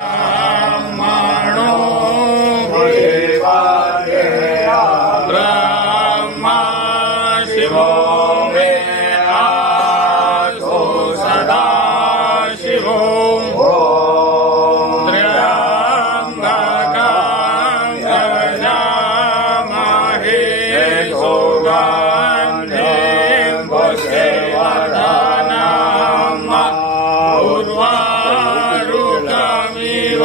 ब्रह्मणो ब्रह्मा शिवो मे आसो सदा शिवो त्र्यम्बकं यजामहे सुगन्धिं पुष्टिवर्धनम् उर्वारुकमिव